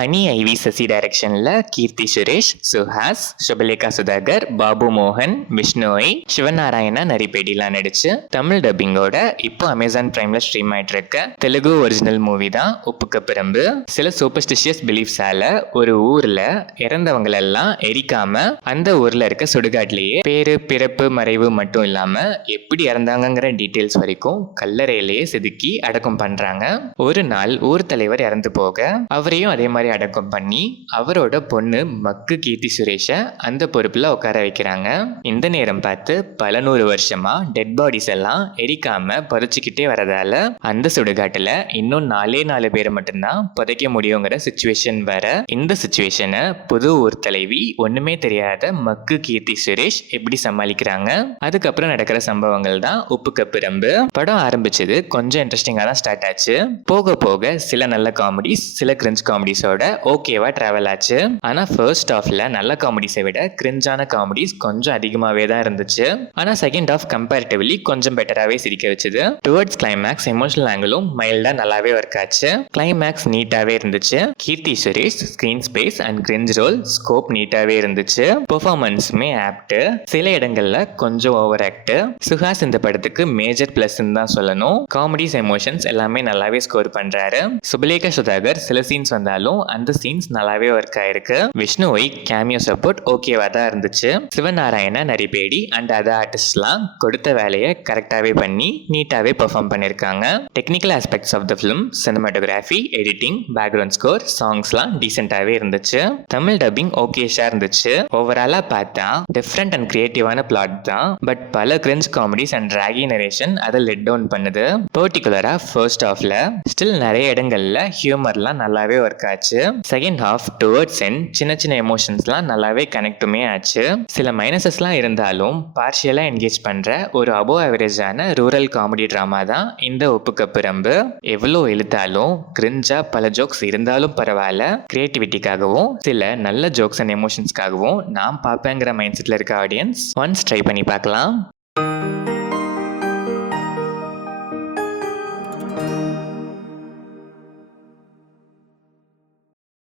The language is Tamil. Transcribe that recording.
அனி ஐவி சசி டைரக்ஷன்ல கீர்த்தி சுரேஷ், சுஹாஸ், சுபலேகா சுதாகர், பாபு மோகன், விஷ்ணோய், சிவநாராயணா நரிப்பேடிலாம் நடிச்சு தமிழ் டப்பிங்கோட இப்போ அமேசான் பிரைம்ல ஸ்ட்ரீம் ஆயிட்டு இருக்க தெலுங்கு ஒரிஜினல் மூவி தான் உப்புக்கு பிரம்பு. சில சூப்பர்ஸ்டிஷியஸ் பிலீஃப்ஸால ஒரு ஊர்ல இறந்தவங்களெல்லாம் எரிக்காம அந்த ஊர்ல இருக்க சுடுகாட்லயே பேரு, பிறப்பு, மறைவு மட்டும் இல்லாம எப்படி இறந்தாங்கிற டீட்டெயில்ஸ் வரைக்கும் கல்லறையிலேயே செதுக்கி அடக்கம் பண்றாங்க. ஒரு நாள் ஊர் தலைவர் இறந்து போக அவரையும் அதே மாதிரி அடக்கம் பண்ணி அவரோட பொண்ணு மக்கு கீர்த்தி சுரேஷ அந்த பொறுப்புல உட்கார வைக்கிறாங்க. இந்த நேரம் பார்த்து பல 100 வருஷமா டெட் பாடிஸ் எல்லாம் எரிக்காம புதைச்சிக்கிட்டே வரதால அந்த சுடுகாட்டுல இன்னும் 4 பேரை மட்டும்தான் புதைக்க முடியுங்கிற சுச்சுவேஷன் வர, இந்த சுச்சுவேஷனை புது ஊர் தலைவி ஒண்ணுமே தெரியாத மக்கு கீர்த்தி சுரேஷ் எப்படி சமாளிக்கிறாங்க. அதுக்கப்புறம் நடக்கிற சம்பவங்கள் தான் உப்புக்கு பிரம்பு. படம் ஆரம்பிச்சது கொஞ்சம் இன்ட்ரெஸ்டிங்கா தான் ஸ்டார்ட் ஆச்சு. போக போக சில நல்ல காமெடிஸ், சில கிரிஞ்ச் காமெடிஸோட ஓகேவா டிராவல் ஆச்சு. ஆனா ஃபர்ஸ்ட் ஹாஃப்ல நல்ல காமெடிஸை விட கிரிஞ்சான காமெடிஸ் கொஞ்சம் அதிகமாவே தான் இருந்துச்சு. ஆனா செகண்ட் ஹாஃப் கம்பேரிட்டிவ்லி கொஞ்சம் பெட்டராகவே சிரிக்க வச்சுது. டுவர்ட்ஸ் கிளைமேக்ஸ் எமோஷனல் ஆங்கிளும் மைல்டா நல்லாவே ஒர்க் ஆச்சு. கிளைமேக்ஸ் நீட்டாவே இருந்துச்சு. Keerthy Suresh screen space and cringe role scope நீட்டாவே இருந்துச்சு. பெர்ஃபார்மன்ஸுமே ஆப்ட், சில இடங்கள்ல கொஞ்சம் ஓவர் ஆக்ட். சுஹாஸ் இந்த படத்துக்கு மேஜர் பிளஸ் தான் சொல்லணும். காமெடிஸ், எமோஷன்ஸ் எல்லாமே நல்லாவே ஸ்கோர் பண்றாரு. சுபலேகா சுதாகர் சில சீன்ஸ் வந்தாலும் அந்த சீன்ஸ் நல்லாவே ஒர்க் ஆயிருக்கு. விஷ்ணுவை கேமியோ சப்போர்ட் ஓகேவா தான் இருந்துச்சு. சிவநாராயணா நரிப்பேடி அண்ட் அதர் ஆர்டிஸ்ட்லாம் கொடுத்த வேலையை கரெக்டாவே பண்ணி நீட்டாவே பெர்ஃபார்ம் பண்ணிருக்காங்க. Technical aspects of the film, cinematography, editing, background score, சாங்ஸ்லாம் டீசென்டாவே இருந்துச்சு. தமிழ் டப்பிங் ஓகேஷா இருந்துச்சு. ஓவராலா பார்த்தா டிஃப்ரெண்ட் அண்ட் கிரியேட்டிவான பிளாட் தான். பட் பல கிரிஞ்ச் காமெடிஸ் அண்ட் ராகி நரேஷன் அதை லெட் டவுன் பண்ணுது. பர்டிகுலரா ஃபர்ஸ்ட் ஹாஃப்ல ஸ்டில் நிறைய இடங்கள்ல ஹியூமர்லாம் நல்லாவே ஒர்க் ஆச்சு. செகண்ட் ஹாஃப் டுவர்ட்ஸ் எண்ட் சின்ன சின்ன எமோஷன்ஸ்லாம் நல்லாவே கனெக்டுமே ஆச்சு. சில மைனஸஸ்லாம் இருந்தாலும் பார்ஷியலா என்கேஜ் பண்ற ஒரு அபோவ் ஆவரேஜான ரூரல் காமெடி டிராமா தான் இந்த உப்புக்கு பிரம்பு. எவ்வளோ இழுத்தாலும் கிரிஞ்சா பல ஜோக்ஸ் இருந்தாலும் பரவாயில்ல, கிரியேட்டிவிட்டிக்காகவும் சில நல்ல ஜோக்ஸ் அண்ட் எமோஷன்ஸ்க்காகவும் நான் பார்ப்பேங்கிற மைண்ட் செட்ல இருக்க ஆடியன்ஸ் ஒன்ஸ் ட்ரை பண்ணி பார்க்கலாம்.